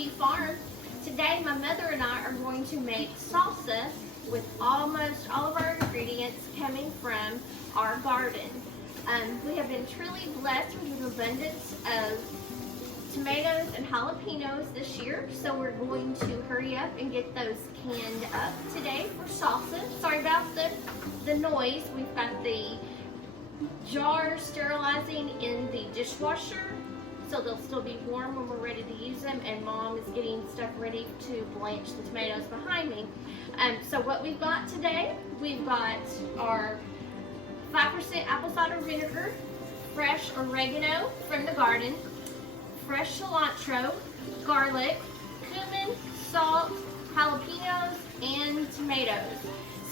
G Farm. Today my mother and I are going to make salsa with almost all of our ingredients coming from our garden. We have been truly blessed with an abundance of tomatoes and jalapenos this year, so we're going to hurry up and get those canned up today for salsa. Sorry about the noise. We've got the jars sterilizing in the dishwasher, so they'll still be warm when we're ready to use them, and Mom is getting stuff ready to blanch the tomatoes behind me. So what we've got today, we've got our 5% apple cider vinegar, fresh oregano from the garden, fresh cilantro, garlic, cumin, salt, jalapenos, and tomatoes.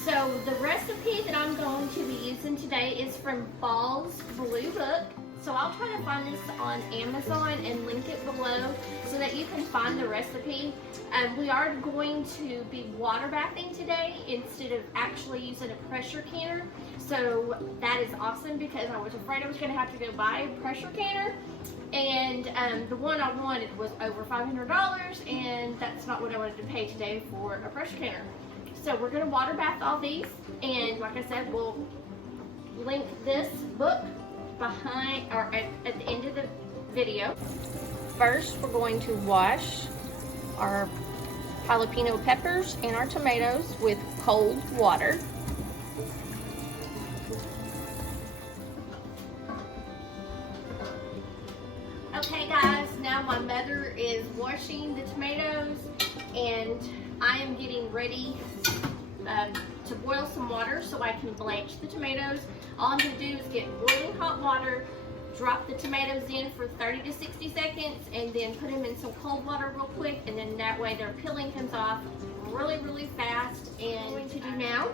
So the recipe that I'm going to be using today is from Ball's Blue Book. So I'll try to find this on Amazon and link it below so that you can find the recipe. We are going to be water bathing today instead of actually using a pressure canner. So that is awesome because I was afraid I was going to have to go buy a pressure canner. And the one I wanted was over $500, and that's not what I wanted to pay today for a pressure canner. So we're going to water bath all these, and like I said, we'll link this book behind or at the end of the video. First, we're going to wash our jalapeno peppers and our tomatoes with cold water. Okay guys, now my mother is washing the tomatoes and I am getting ready to boil some water so I can blanch the tomatoes. All I'm going to do is get boiling hot water, drop the tomatoes in for 30 to 60 seconds, and then put them in some cold water real quick, and then that way their peeling comes off really fast. And what I'm going to do now,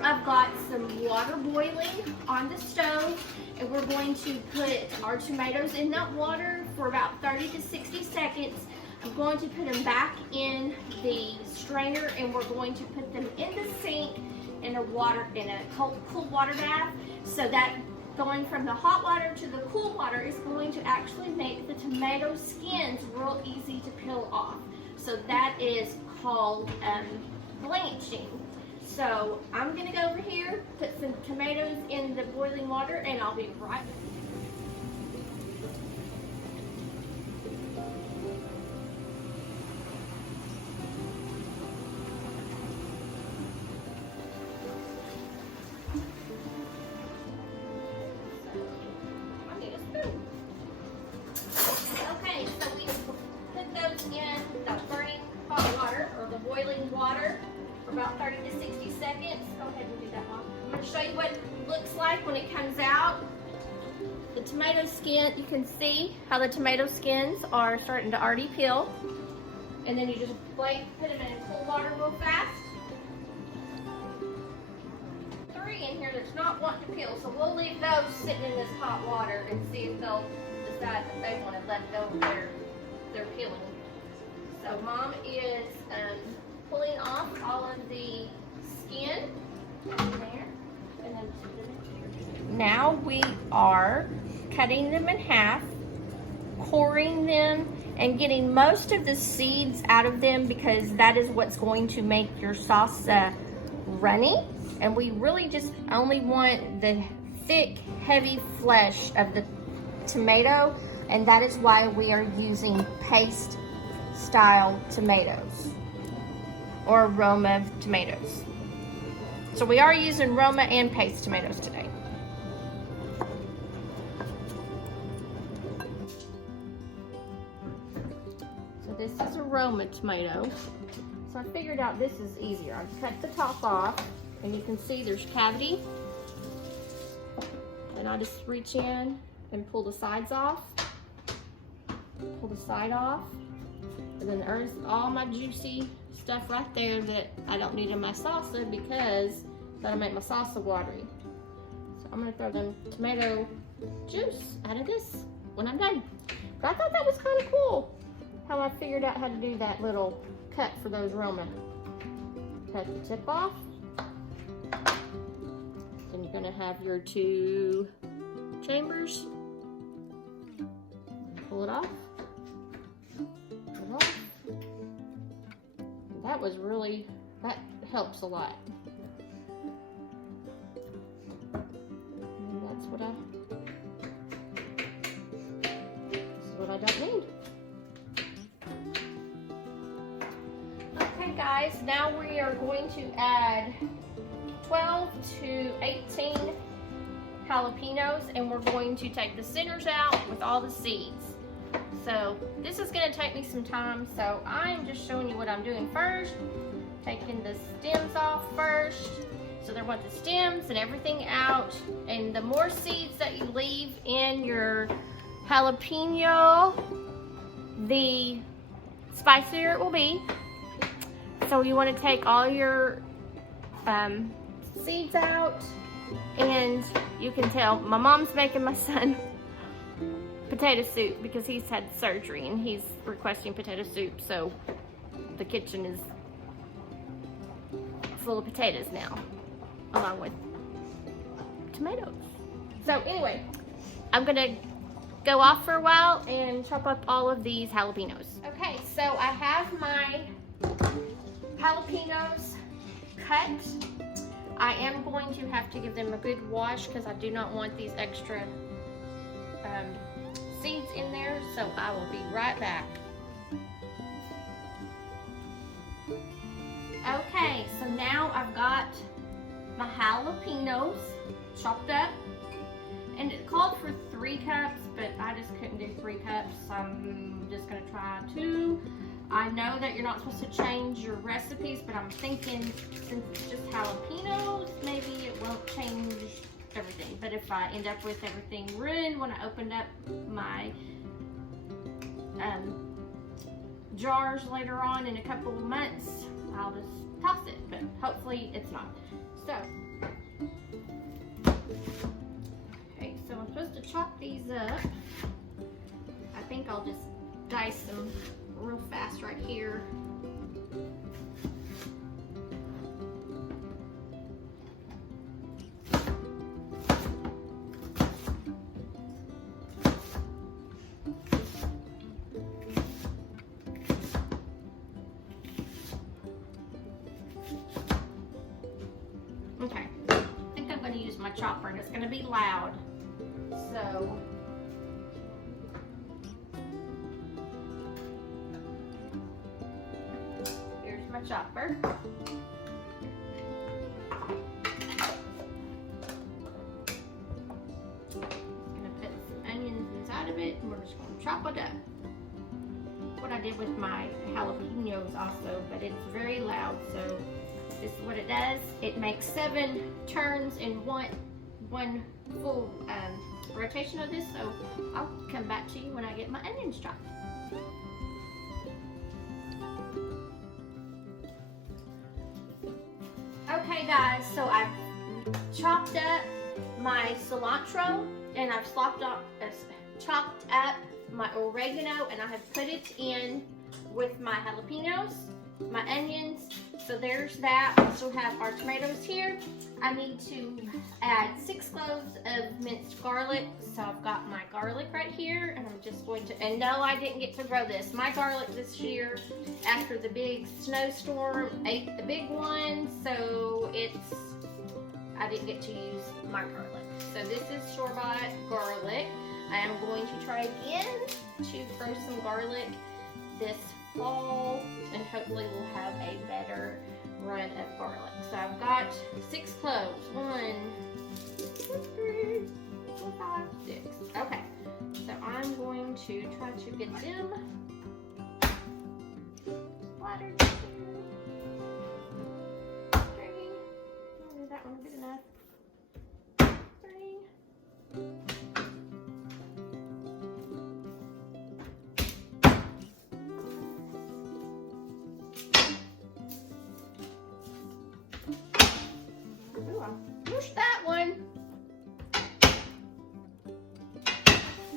I've got some water boiling on the stove, and we're going to put our tomatoes in that water for about 30 to 60 seconds. I'm going to put them back in the strainer, and we're going to put them in the sink in a cool water bath, so that going from the hot water to the cool water is going to actually make the tomato skins real easy to peel off. So that is called blanching. So I'm going to go over here, put some tomatoes in the boiling water, and I'll be right back. Okay, so we put those in the burning hot water, or the boiling water, for about 30 to 60 seconds. Go ahead and do that, Mom. I'm going to show you what it looks like when it comes out. The tomato skin, you can see how the tomato skins are starting to already peel. And then you just put them in cool water real fast. 3 in here that's not wanting to peel, so we'll leave those sitting in this hot water and see if they'll decide that they want to let go of their peeling. So Mom is pulling off all of the skin there, and then now we are cutting them in half, coring them, and getting most of the seeds out of them because that is what's going to make your salsa runny. And we really just only want the thick, heavy flesh of the tomato, and that is why we are using paste style tomatoes or Roma tomatoes. So we are using Roma and paste tomatoes today. So this is a Roma tomato. So I figured out this is easier. I cut the top off, and you can see there's cavity. And I just reach in and pull the sides off. Pull the side off. And then there's all my juicy stuff right there that I don't need in my salsa because that'll make my salsa watery. So I'm gonna throw the tomato juice out of this when I'm done. But I thought that was kind of cool how I figured out how to do that little cut for those Roma. Cut the tip off. Then you're gonna have your 2 chambers. Pull it off. Pull it off. that helps a lot. And that's what I don't need. Okay guys, now we are going to add 12 to 18 jalapenos, and we're going to take the centers out with all the seeds. So this is going to take me some time, so I'm just showing you what I'm doing first. Taking the stems off first. So there want the stems and everything out, and the more seeds that you leave in your jalapeno, the spicier it will be. So you want to take all your seeds out, and you can tell my mom's making my son potato soup because he's had surgery and he's requesting potato soup, so the kitchen is full of potatoes now, along with tomatoes. So anyway, I'm gonna go off for a while and chop up all of these jalapenos. Okay, so I have my jalapenos cut. I am going to have to give them a good wash because I do not want these extra seeds in there, so I will be right back. Okay, so now I've got my jalapenos chopped up, and it called for 3 cups, but I just couldn't do 3 cups, so I'm just gonna try 2. I know that you're not supposed to change your recipes, but I'm thinking since it's just jalapenos, maybe it won't change everything. But if I end up with everything ruined when I opened up my jars later on in a couple of months, I'll just toss it, but hopefully it's not. So, okay, so I'm supposed to chop these up. I think I'll just dice them real fast right here. Okay, I think I'm going to use my chopper, and it's going to be loud. So here's my chopper. Just going to put some onions inside of it, and we're just going to chop it up. What I did with my jalapenos also, but it's very loud, so this is what it does. It makes 7 turns in one full rotation of this, so I'll come back to you when I get my onions chopped. Okay guys, so I've chopped up my cilantro, and I've chopped up my oregano, and I have put it in with my jalapenos, my onions. So there's that. I also have our tomatoes here. I need to add 6 cloves of minced garlic. So I've got my garlic right here, and I'm just going to, and no, I didn't get to grow this. My garlic this year, after the big snowstorm, ate the big one, so I didn't get to use my garlic. So this is store-bought garlic. I am going to try again to grow some garlic this fall, and hopefully we'll have a better run of garlic. So I've got 6 cloves. 1, 2, 3, 4, 5, 6. Okay, so I'm going to try to get them splattered. 3. Oh, that one good enough. 3. Push that one.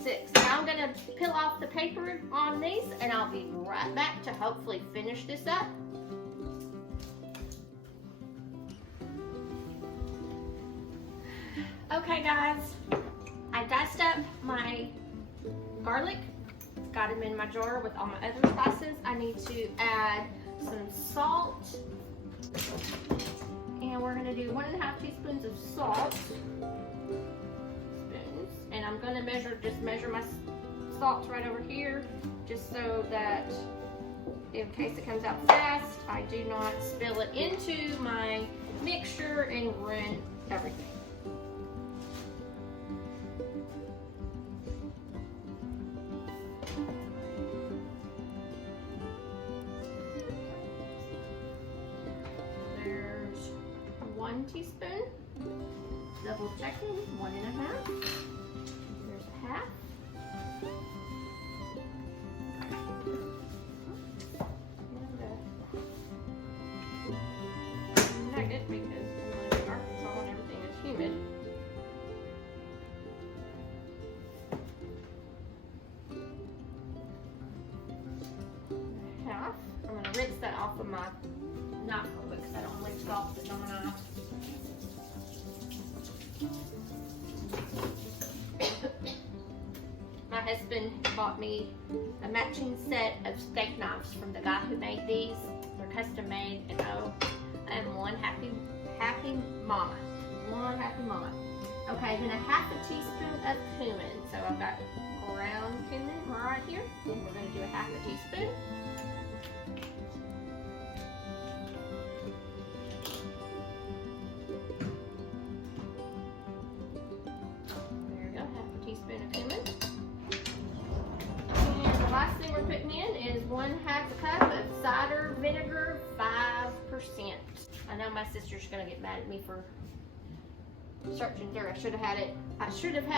6. Now I'm going to peel off the paper on these, and I'll be right back to hopefully finish this up. Okay guys, I diced up my garlic, got them in my jar with all my other spices. I need to add some salt. And we're gonna do 1.5 teaspoons of salt. Spoons. And I'm gonna measure my salt right over here, just so that in case it comes out fast, I do not spill it into my mixture and ruin everything. There's 1 teaspoon, double checking, 1.5. There's 1/2. Nugget, because we live in Arkansas and everything is humid. Half. I'm going to rinse that off of my knife real quick because I don't want to leave salt sitting on my knife. My husband bought me a matching set of steak knives from the guy who made these. They're custom made, and oh, I'm one happy mama. One happy mama. Okay, then 1/2 teaspoon of cumin. So I've got ground cumin right here. And we're going to do 1/2 teaspoon. There we go, 1/2 teaspoon of cumin. And the last thing we're putting in is 1/2 cup of cider vinegar, 5%. I know my sister's gonna get mad at me for searching through. I should have had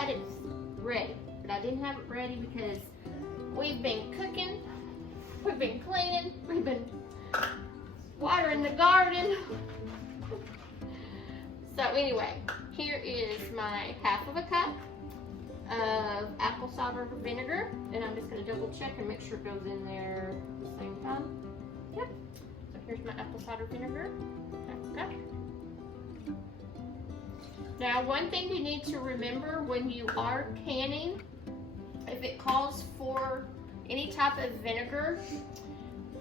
it ready, but I didn't have it ready because we've been cooking, we've been cleaning, we've been watering the garden. So anyway, here is my 1/2 cup of apple cider vinegar, and I'm just gonna double check and make sure it goes in there at the same time. Yep. So here's my apple cider vinegar. Okay. Now, one thing you need to remember when you are canning, if it calls for any type of vinegar,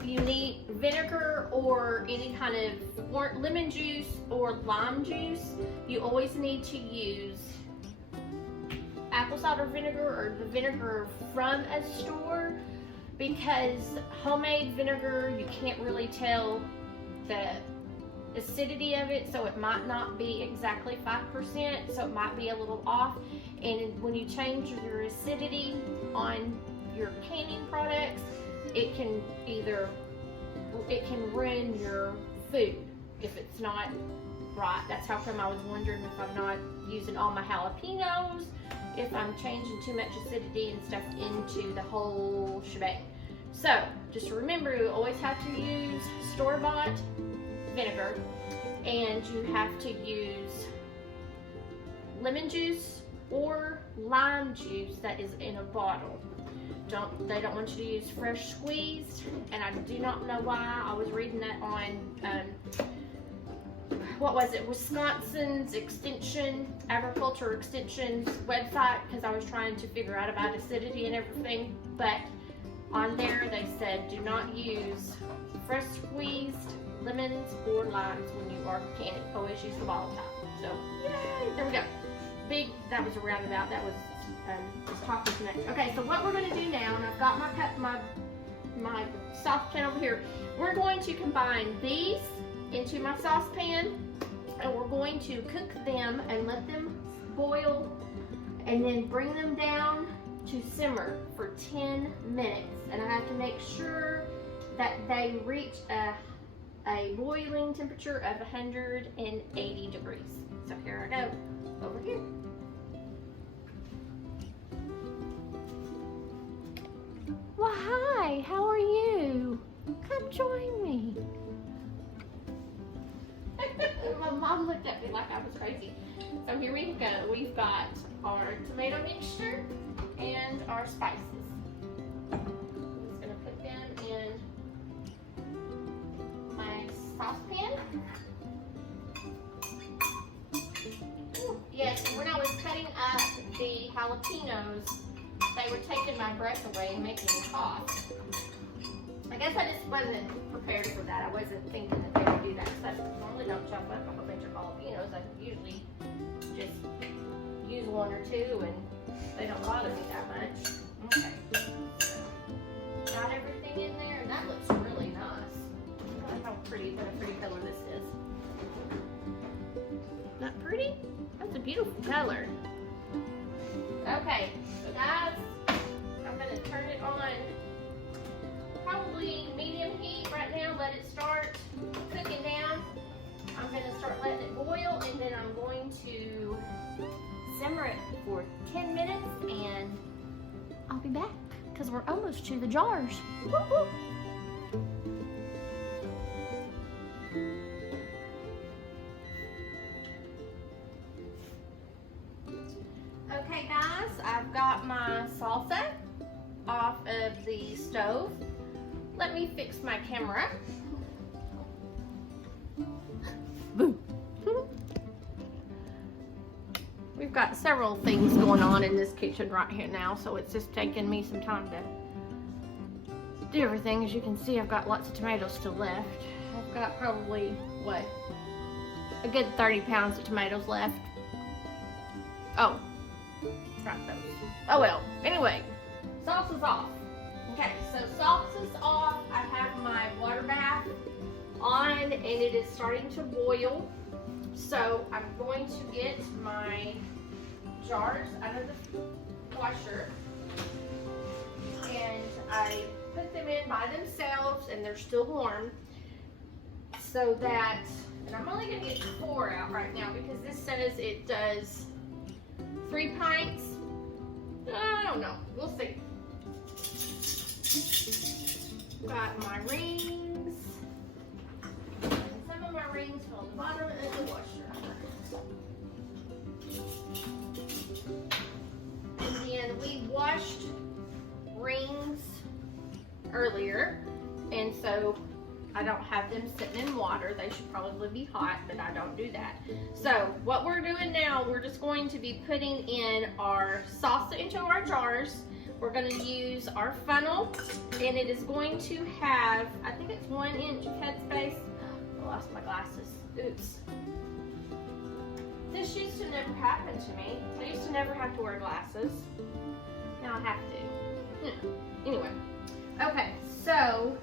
you need vinegar or any kind of lemon juice or lime juice. You always need to use apple cider vinegar or the vinegar from a store, because homemade vinegar, you can't really tell the acidity of it, so it might not be exactly 5%, so it might be a little off. And when you change your acidity on your canning products, it can ruin your food if it's not right. That's how come I was wondering if I'm not using all my jalapenos, if I'm changing too much acidity and stuff into the whole shebang. So just remember, you always have to use store-bought vinegar, and you have to use lemon juice or lime juice that is in a bottle. They don't want you to use fresh squeezed, and I do not know why. I was reading that on what was it, Wisconsin's Agriculture Extension's website, because I was trying to figure out about acidity and everything, but on there they said do not use fresh squeezed lemons or limes when you are canning. Always use the bottle top. So, yay! There we go. That was a roundabout. That was top is next. Okay, so what we're going to do now, and I've got my saucepan over here. We're going to combine these into my saucepan, and we're going to cook them and let them boil, and then bring them down to simmer for 10 minutes. And I have to make sure that they reach a boiling temperature of 180 degrees. So here I go, over here. Well, hi, how are you? Come join me. My mom looked at me like I was crazy. So here we go. We've got our tomato mixture and our spices. I'm just going to put them in my saucepan. Yes, and when I was cutting up the jalapenos, they were taking my breath away and making me cough. I guess I just wasn't prepared for that. I wasn't thinking that they would do that. So I normally don't chop up a whole bunch of jalapenos. I usually just use one or two and they don't bother me that much. Okay. Got everything in there, and that looks really nice. Look how pretty, what a pretty color this is. Not pretty? That's a beautiful color. Okay, so guys, I'm gonna turn it on probably medium heat right now. Let it start cooking down. I'm gonna start letting it boil, and then I'm going to simmer it for 10 minutes, and I'll be back because we're almost to the jars. Woo woo. Okay guys, I've got my salsa off of the stove. Let me fix my camera. Boom. We've got several things going on in this kitchen right here now, so it's just taking me some time to do everything. As you can see, I've got lots of tomatoes still left. I've got probably, what, a good 30 pounds of tomatoes left. Oh, forgot those. Oh well, anyway, salsa's off. Okay, so salsa's off. I have my water bath on, and it is starting to boil. So I'm going to get my jars out of the washer, and I put them in by themselves, and they're still warm, so that, and I'm only going to get 4 out right now because this says it does 3 pints. I don't know, we'll see. Got my rings. Some of my rings on the bottom of the washer. And then we washed rings earlier, and so I don't have them sitting in water. They should probably be hot, but I don't do that. So what we're doing now, we're just going to be putting in our salsa into our jars. We're going to use our funnel, and it is going to have, I think it's 1 inch of headspace. I lost my glasses. Oops. This used to never happen to me. I used to never have to wear glasses. Now I have to. Anyway. Okay, so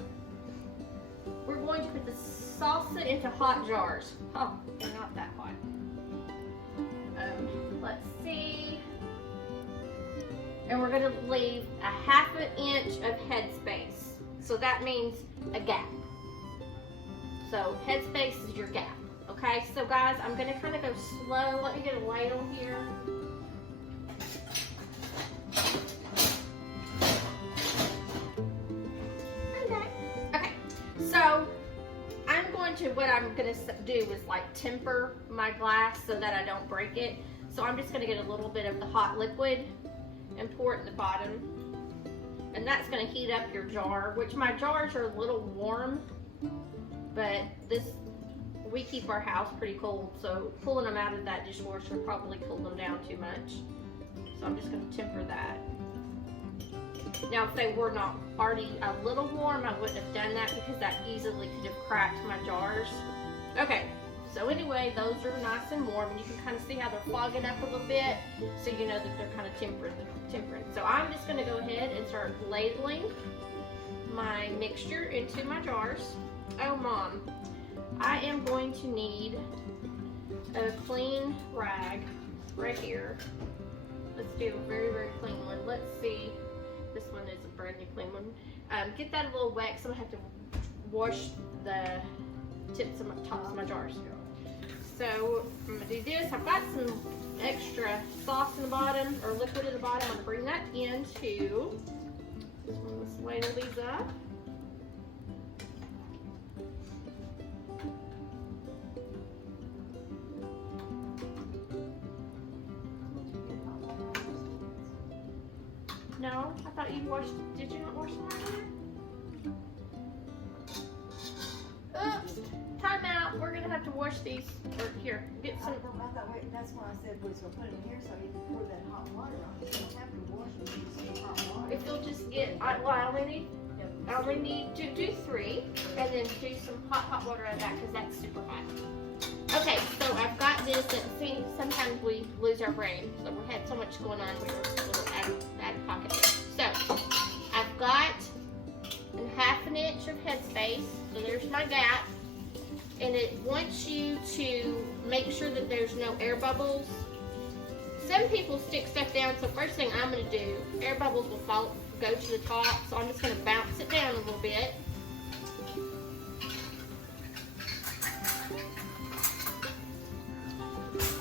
we're going to put the salsa into hot jars. Oh, they're not that hot. Let's see. And we're going to leave a 1/2 inch of headspace. So that means a gap. So headspace is your gap. Okay, so guys, I'm going to kind of go slow. Let me get a ladle here. Okay, so what I'm going to do is like temper my glass so that I don't break it. So I'm just going to get a little bit of the hot liquid and pour it in the bottom. And that's going to heat up your jar, which my jars are a little warm, but we keep our house pretty cold, so pulling them out of that dishwasher probably cooled them down too much. So I'm just going to temper that. Now, if they were not already a little warm, I wouldn't have done that because that easily could have cracked my jars. Okay, so anyway, those are nice and warm, and you can kind of see how they're fogging up a little bit, so you know that they're kind of tempering. So I'm just going to go ahead and start ladling my mixture into my jars. Oh, Mom, I am going to need a clean rag right here. Let's do a very, very clean one. Let's see. This one is a brand new clean one. Get that a little wet, so I'm going to have to wash the tips and tops of my jars. So I'm going to do this. I've got some extra sauce in the bottom, or liquid in the bottom. I'm going to bring that into, let's ladle these up. No, I thought you washed, did you not wash them earlier? Oops, time out. We're gonna have to wash these, or here, get some. I thought, wait, that's why I said we should put it in here so you can pour that hot water on. You don't have to wash them, you just get hot water. If you'll just get, well, I only need I only need to do 3, and then do some hot water out of that because that's super hot. Okay, so I've got this, and see, sometimes we lose our brain. So we had so much going on, we were a little out of pocket there. So I've got a 1/2 inch of headspace, so there's my gap. And it wants you to make sure that there's no air bubbles. Some people stick stuff down, so first thing I'm gonna do, air bubbles will go to the top, so I'm just gonna bounce it down a little bit.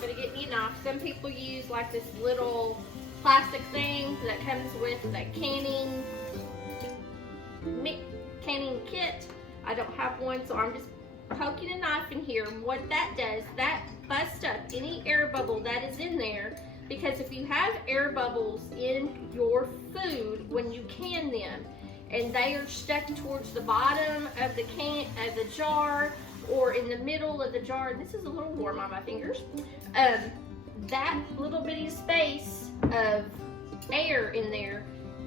Gonna get me enough. Some people use like this little plastic thing that comes with the canning kit. I don't have one, so I'm just poking a knife in here. And what that does, that busts up any air bubble that is in there, because if you have air bubbles in your food when you can them, and they are stuck towards the bottom of the jar, or in the middle of the jar, and this is a little warm on my fingers, that little bitty space of air in there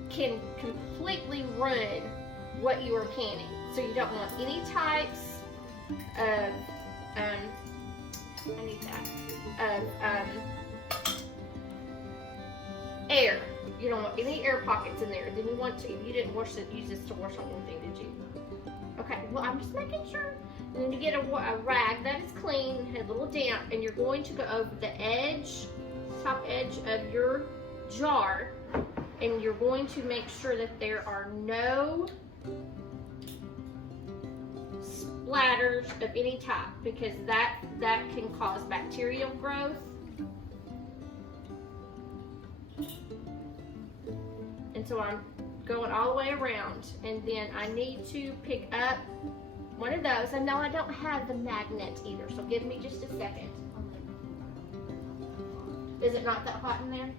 can completely ruin what you are canning. So you don't want any types of, I need that, of air. You don't want any air pockets in there. Then you want to, you didn't use this to wash on anything, did you? Okay, well, I'm just making sure. And then you get a rag that is clean, had a little damp, and you're going to go over the edge, top edge of your jar, and you're going to make sure that there are no splatters of any type, because that can cause bacterial growth. And so I'm going all the way around, and then I need to pick up one of those. And no, I don't have the magnet either, so give me just a second. Is it not that hot in there?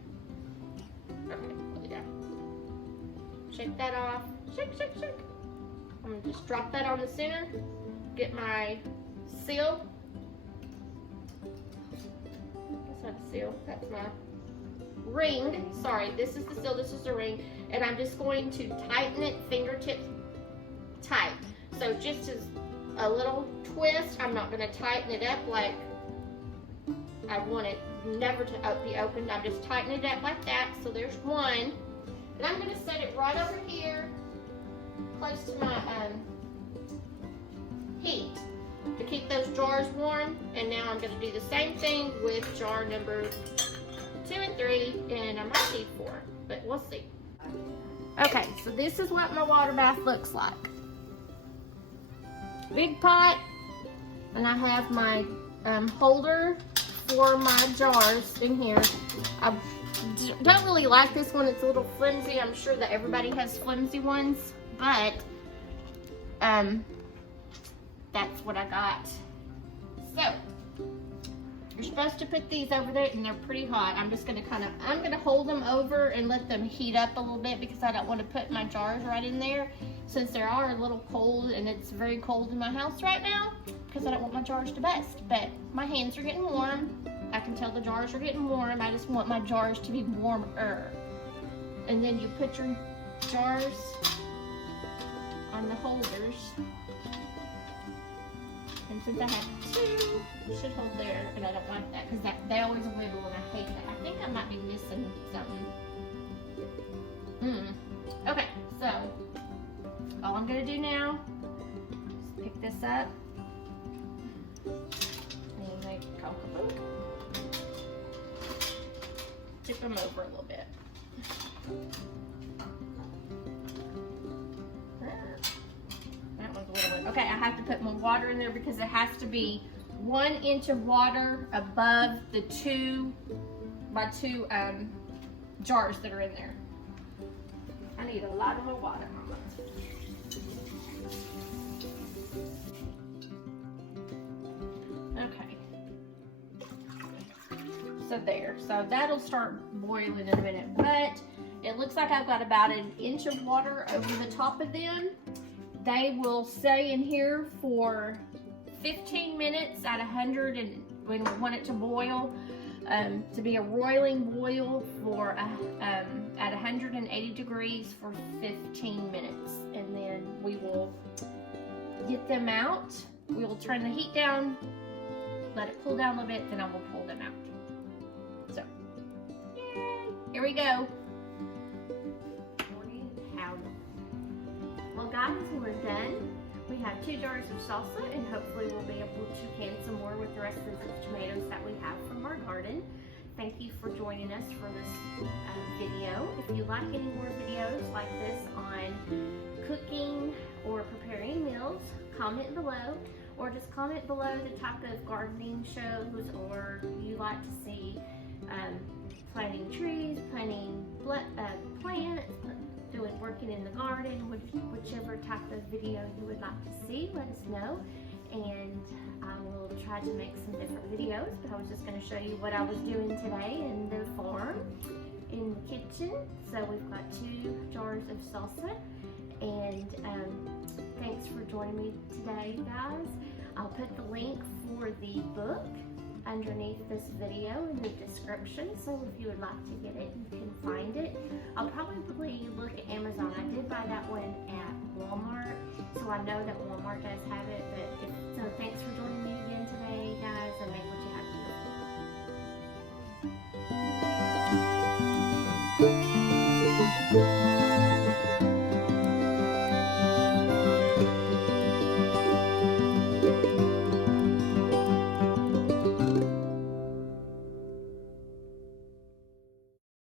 Okay, put it down. Shake that off. Shake, shake, shake. I'm gonna just drop that on the center. Get my seal. That's not a seal, that's my ring. Sorry, this is the seal, this is the ring. And I'm just going to tighten it fingertips tight. So just as a little twist, I'm not gonna tighten it up like I want it never to be opened. I'm just tightening it up like that. So there's one. And I'm gonna set it right over here, close to my heat, to keep those jars warm. And now I'm gonna do the same thing with jar number 2 and 3, and I might need 4, but we'll see. Okay, so this is what my water bath looks like. Big pot, and I have my holder for my jars in here. I don't really like this one, it's a little flimsy. I'm sure that everybody has flimsy ones, but that's what I got. So, you're supposed to put these over there, and they're pretty hot. I'm just gonna I'm gonna hold them over and let them heat up a little bit, because I don't want to put my jars right in there, since they are a little cold, and it's very cold in my house right now, because I don't want my jars to bust. But my hands are getting warm. I can tell the jars are getting warm. I just want my jars to be warmer. And then you put your jars on the holders. And since I have 2, it should hold there, and I don't like that, because they always wiggle, and I hate that. I think I might be missing something. Okay, so all I'm gonna do now is pick this up and make a cocoa. Tip them over a little bit. That one's a little bit. Okay, I have to put more water in there, because it has to be 1 inch of water above the 2 by 2 jars that are in there. I need a lot more water. Okay. So there. So that'll start boiling in a minute, but it looks like I've got about 1 inch of water over the top of them. They will stay in here for 15 minutes at 100, and when we want it to boil. to be a roiling boil for at 180 degrees for 15 minutes, and then we will get them out. We will turn the heat down, let it cool down a little bit, then I will pull them out. So, yay! Here we go. Well guys, we're done. We have 2 jars of salsa, and hopefully we'll be able to can some more with the rest of the tomatoes that we have from our garden. Thank you for joining us for this video. If you like any more videos like this on cooking or preparing meals, comment below, or just comment below the type of gardening shows or you like to see, planting trees, planting plants, working in the garden, whichever type of video you would like to see, let us know, and I will try to make some different videos. But I was just going to show you what I was doing today in the farm, in the kitchen. So we've got 2 jars of salsa, and thanks for joining me today, guys. I'll put the link for the book underneath this video in the description, so if you would like to get it, you can find it. I'll probably look at Amazon. I did buy that one at Walmart, so I know that Walmart does